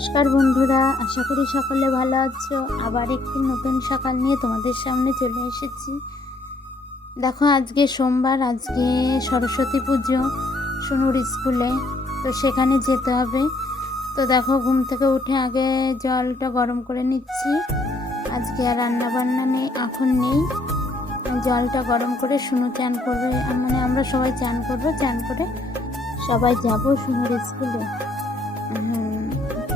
নমস্কার বন্ধুরা, আশা করি সকলে ভালো আছো। আবার একটি নতুন সকাল নিয়ে তোমাদের সামনে চলে এসেছি। দেখো, আজকে সোমবার, আজকে সরস্বতী পুজো সোনুর স্কুলে, তো সেখানে যেতে হবে। তো দেখো, ঘুম থেকে উঠে আগে জলটা গরম করে নিচ্ছি। আজকে আর রান্না বান্না নেই, এখন নেই। জলটা গরম করে সোনু চান করবে, মানে আমরা সবাই চান করবো, চান করে সবাই যাব সোনুর স্কুলে।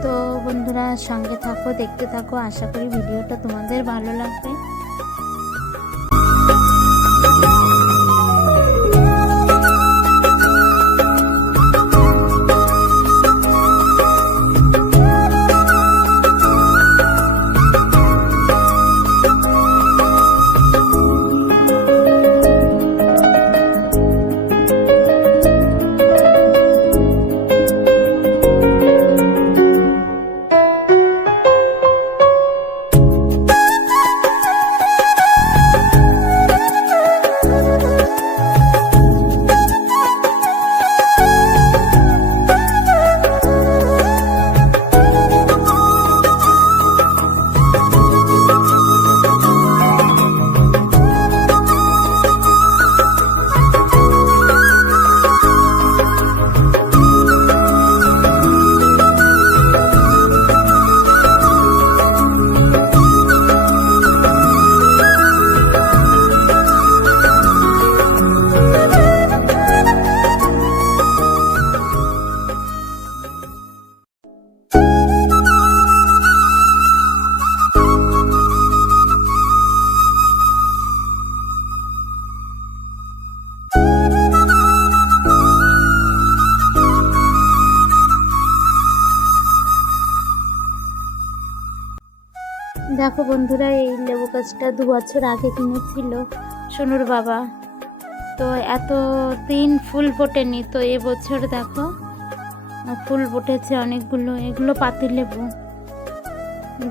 তো বন্ধুরা, সঙ্গে থাকো, দেখতে থাকো, আশা করি ভিডিওটা তোমাদের ভালো লাগবে। দেখো বন্ধুরা, এই লেবু গাছটা 2 বছর আগে কিনেছিল সোনুর বাবা। তো এত দিন ফুল ফোটেনি, তো এবছর দেখো ফুল ফুটেছে অনেকগুলো। এগুলো পাতিলেবু।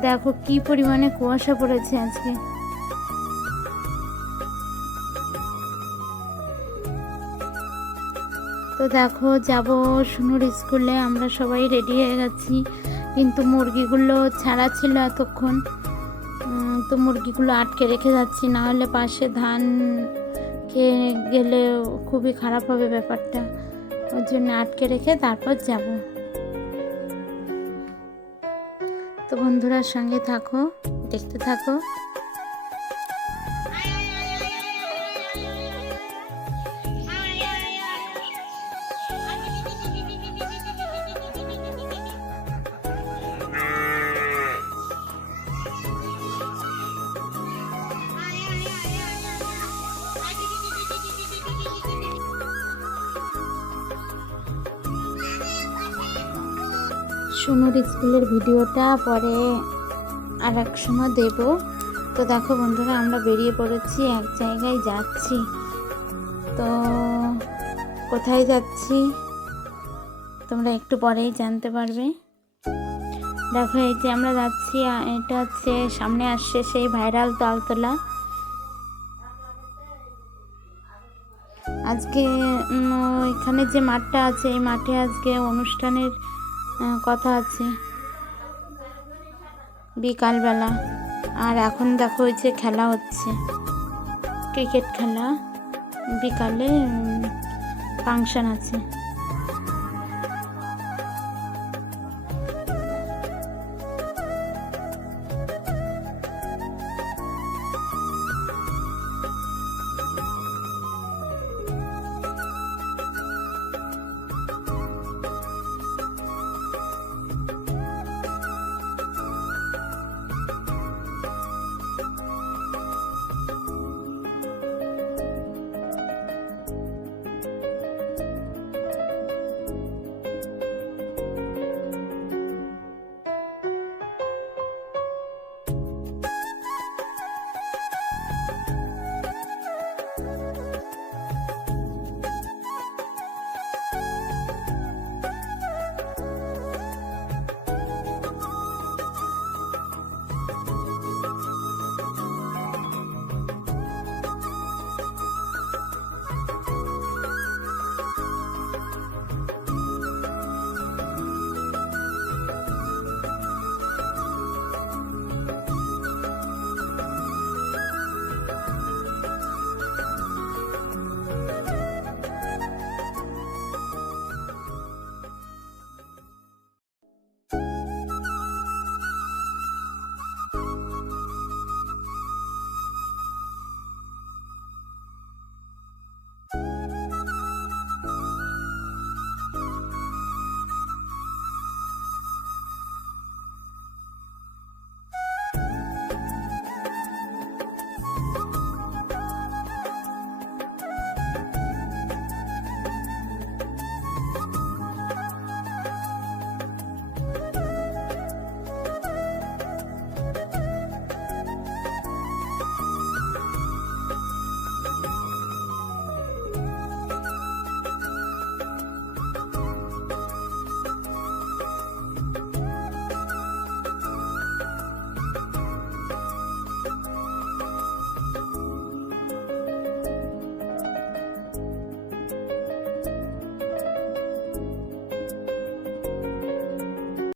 দেখো কি পরিমাণে কুয়াশা পড়েছে আজকে। তো দেখো, যাব সোনুর স্কুলে, আমরা সবাই রেডি হয়ে গেছি। কিন্তু মুরগিগুলো ছাড়া ছিল এতক্ষণ, তো মুরগিগুলো আটকে রেখে যাচ্ছি, না হলে পাশে ধান খেয়ে গেলে খুবই খারাপ হবে ব্যাপারটা। ওর জন্য আটকে রেখে তারপর যাব। তো বন্ধুরা, সঙ্গে থাকো, দেখতে থাকো। সোনুর স্কুলের ভিডিওটা পরে আর এক সময় দেব। তো দেখো বন্ধুরা, আমরা বেরিয়ে পড়েছি, এক জায়গায় যাচ্ছি। তো কোথায় যাচ্ছি তোমরা একটু পরেই জানতে পারবে। দেখো, এই যে আমরা যাচ্ছি, এটা হচ্ছে সামনে আসছে সেই ভাইরাল তালতলা। আজকে এখানে যে মাঠটা আছে, এই মাঠে আজকে অনুষ্ঠানের কথা আছে বিকালবেলা। আর এখন দেখো, ওই যে খেলা হচ্ছে, ক্রিকেট খেলা, বিকালে ফাংশন আছে।